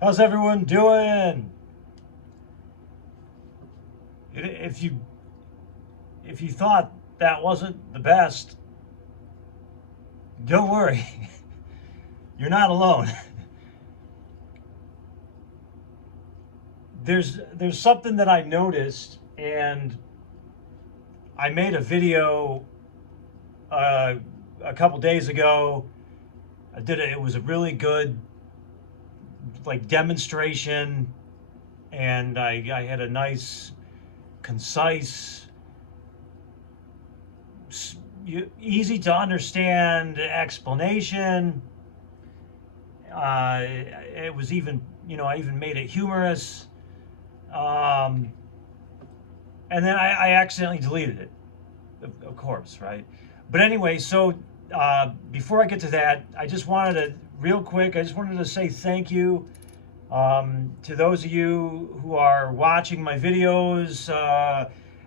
How's everyone doing? If you thought that wasn't the best, don't worry. You're not alone. There's something that I noticed, and I made a video a couple days ago. I did it. It was a really good demonstration, and I had a nice, concise, easy to understand explanation. It was even, I even made it humorous. And then I accidentally deleted it, of course, right? But anyway, so before I get to that, I just wanted to, real quick, I just wanted to say thank you to those of you who are watching my videos,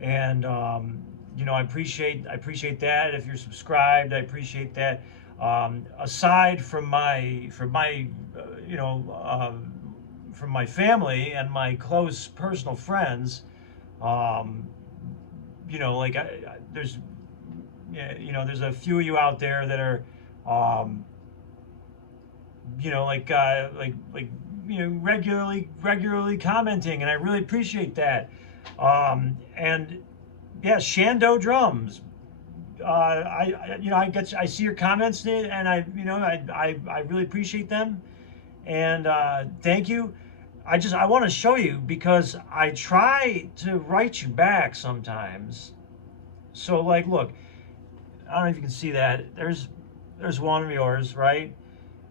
and I appreciate that. If you're subscribed, I appreciate that. Aside from my from my family and my close personal friends, there's there's a few of you out there that are regularly commenting, and I really appreciate that. And yeah, Shando Drums. I see your comments, and I really appreciate them, and thank you. I want to show you, because I try to write you back sometimes. So look, I don't know if you can see that. There's one of yours, right?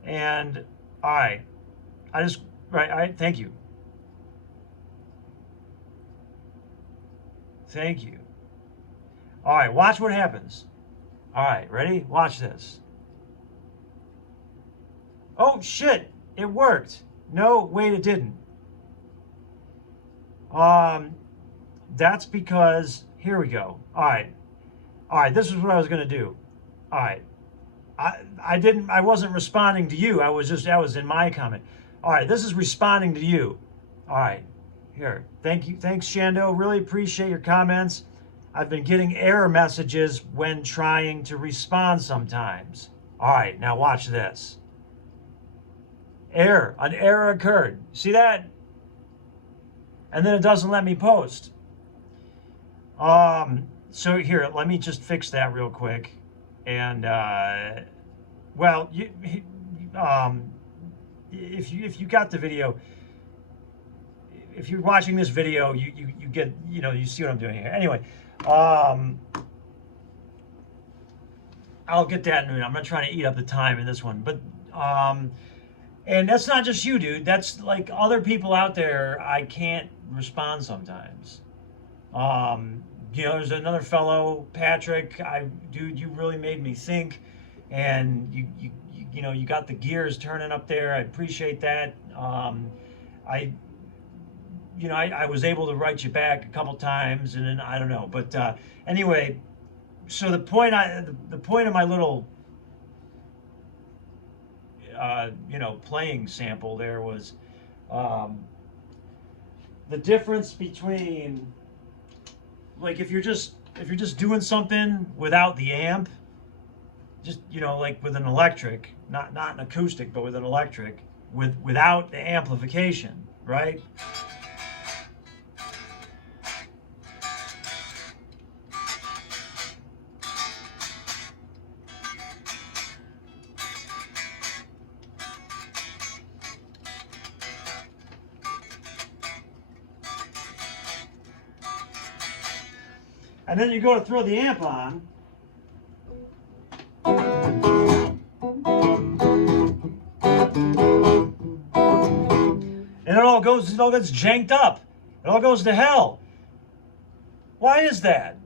And all right, thank you. Thank you. All right, watch what happens. All right, ready? Watch this. Oh shit, it worked. No, wait, it didn't. That's because, here we go. All right, this is what I was gonna do. All right, I wasn't responding to you. That was in my comment. All right, this is responding to you. All right, here. Thank you. Thanks, Shando. Really appreciate your comments. I've been getting error messages when trying to respond sometimes. All right, now watch this. An error occurred. See that? And then it doesn't let me post. So here, let me just fix that real quick. And well, if you got the video, if you're watching this video, you get, you see what I'm doing here. Anyway, I'll get that in a minute. I'm not trying to eat up the time in this one, but and that's not just you, dude. That's like other people out there. I can't respond sometimes. There's another fellow, Patrick. Dude, you really made me think, and you got the gears turning up there. I appreciate that. I was able to write you back a couple times, and then I don't know, but anyway. So the point of my little playing sample there was the difference between, like, if you're just doing something without the amp, just like with an electric, not an acoustic, but with an electric, without the amplification, right? And then you go to throw the amp on. And it all gets janked up. It all goes to hell. Why is that?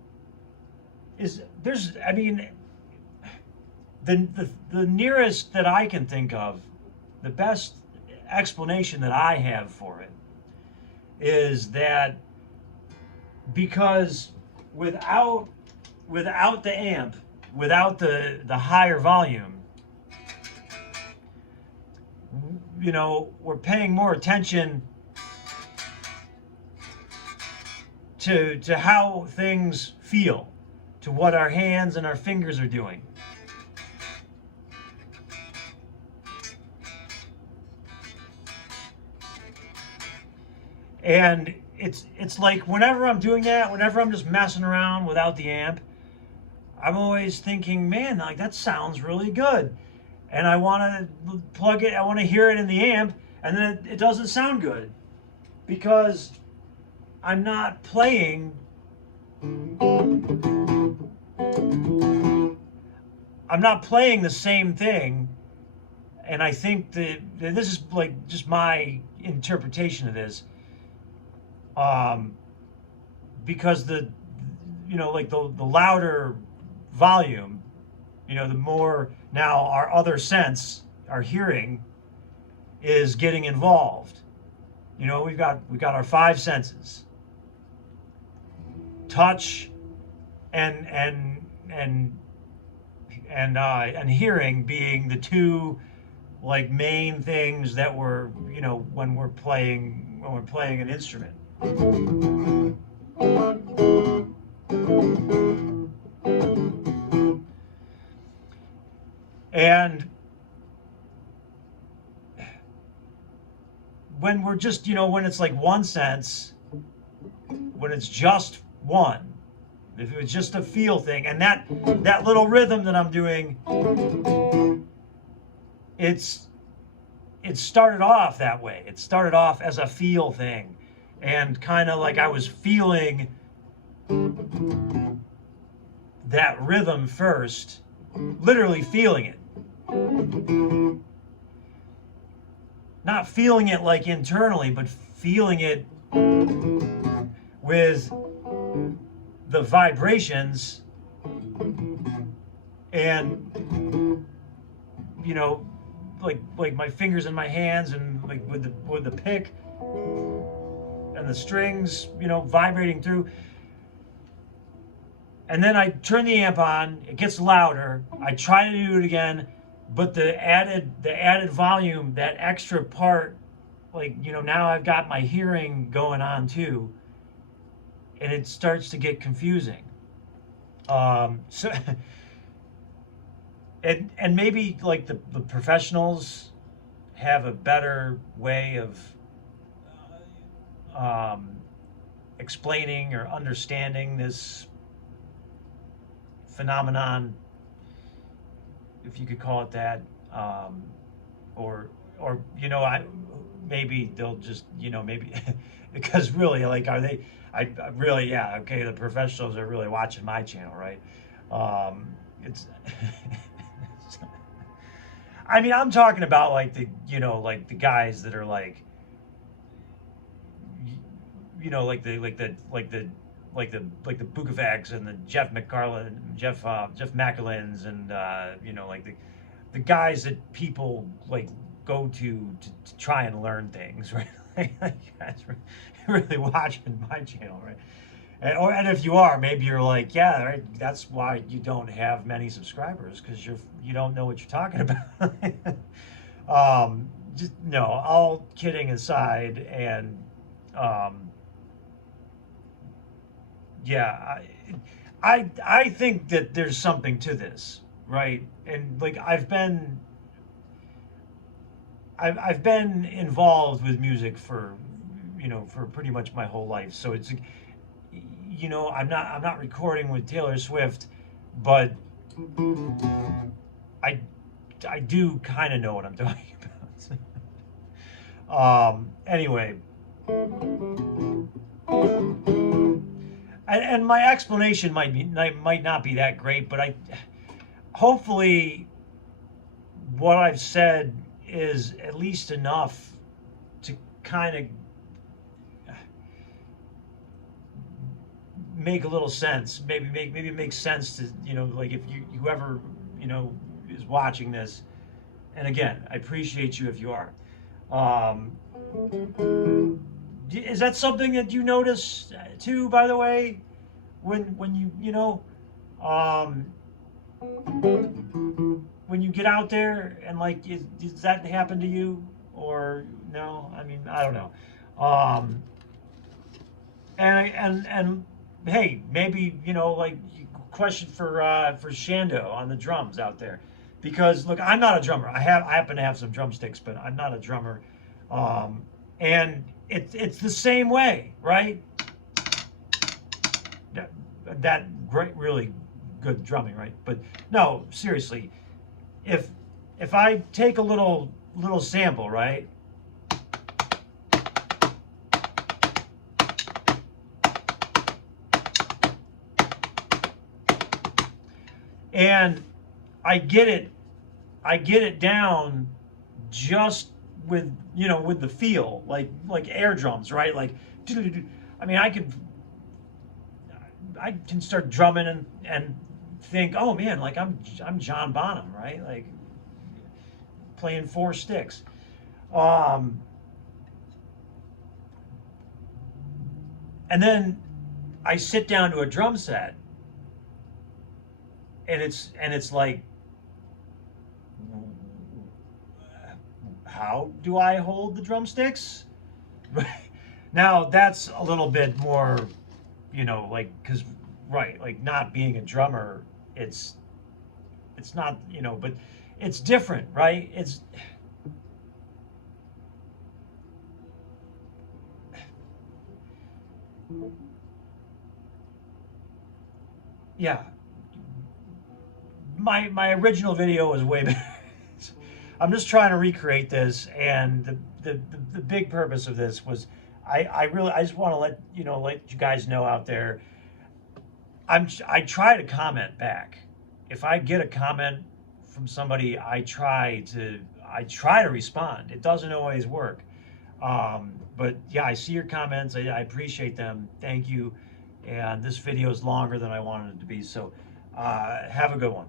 I mean, the nearest that I can think of, the best explanation that I have for it is that because without the amp, without the higher volume, you know, we're paying more attention to how things feel, to what our hands and our fingers are doing. And it's like whenever I'm doing that, whenever I'm just messing around without the amp, I'm always thinking, man, like that sounds really good. And I want to plug it, I want to hear it in the amp, and then it doesn't sound good because I'm not playing. I'm not playing the same thing. And I think that this is like just my interpretation of this. Because the louder volume, you know, the more now our other sense, our hearing, is getting involved. You know, we've got our five senses: touch, and hearing being the two like main things that we're, you know, when we're playing an instrument. And when we're just, you know, when it's like one sense, when it's just one, if it was just a feel thing, and that little rhythm that I'm doing, it started off that way. It started off as a feel thing, and kind of like I was feeling that rhythm first, literally feeling it. Not feeling it like internally, but feeling it with the vibrations and, you know, like my fingers in my hands, and like with the pick and the strings, you know, vibrating through. And then I turn the amp on, it gets louder. I try to do it again, but the added volume, that extra part, like, you know, now I've got my hearing going on too, and it starts to get confusing. So and maybe like the professionals have a better way of explaining or understanding this phenomenon, if you could call it that, or you know, maybe they'll just, you know, maybe because really, like, are they? I really, yeah, okay, the professionals are really watching my channel, right? It's I mean, I'm talking about like the, you know, like the guys that are like, you know, like the Bukavacs and the Jeff McAlins, and you know, like the guys that people like go to try and learn things, right? Like, you guys are really watching my channel, right? And if you are, maybe you're like, yeah, right, that's why you don't have many subscribers, because you don't know what you're talking about. Just no, all kidding aside, and yeah, I think that there's something to this, right? And like I've been involved with music for, you know, for pretty much my whole life, so it's, you know, I'm not recording with Taylor Swift, but I do kind of know what I'm talking about. Anyway, and my explanation might not be that great, but hopefully what I've said is at least enough to kind of make a little sense. Maybe it makes sense to, like if whoever, is watching this. And again, I appreciate you if you are. Um, is that something that you notice too, by the way, when um, when you get out there and like, does that happen to you or no? I mean, I don't know. Um, and hey, maybe like question for Shando on the drums out there, because look, I'm not a drummer. I happen to have some drumsticks, but I'm not a drummer. Um, and it's the same way, right? That great, really good drumming, right? But no, seriously, if I take a little sample, right? And I get it down just with with the feel, like air drums, right? Like, I mean, I can start drumming and think, oh man, like I'm John Bonham, right? Like playing 4 sticks. Um, and then I sit down to a drum set, and it's like, how do I hold the drumsticks? Now that's a little bit more, like, because right, like not being a drummer, it's not, but it's different, right? It's yeah. My original video was way better. I'm just trying to recreate this, and the big purpose of this was I just want to let you guys know out there. I try to comment back. If I get a comment from somebody, I try to respond. It doesn't always work, but yeah, I see your comments. I appreciate them. Thank you. And this video is longer than I wanted it to be. So have a good one.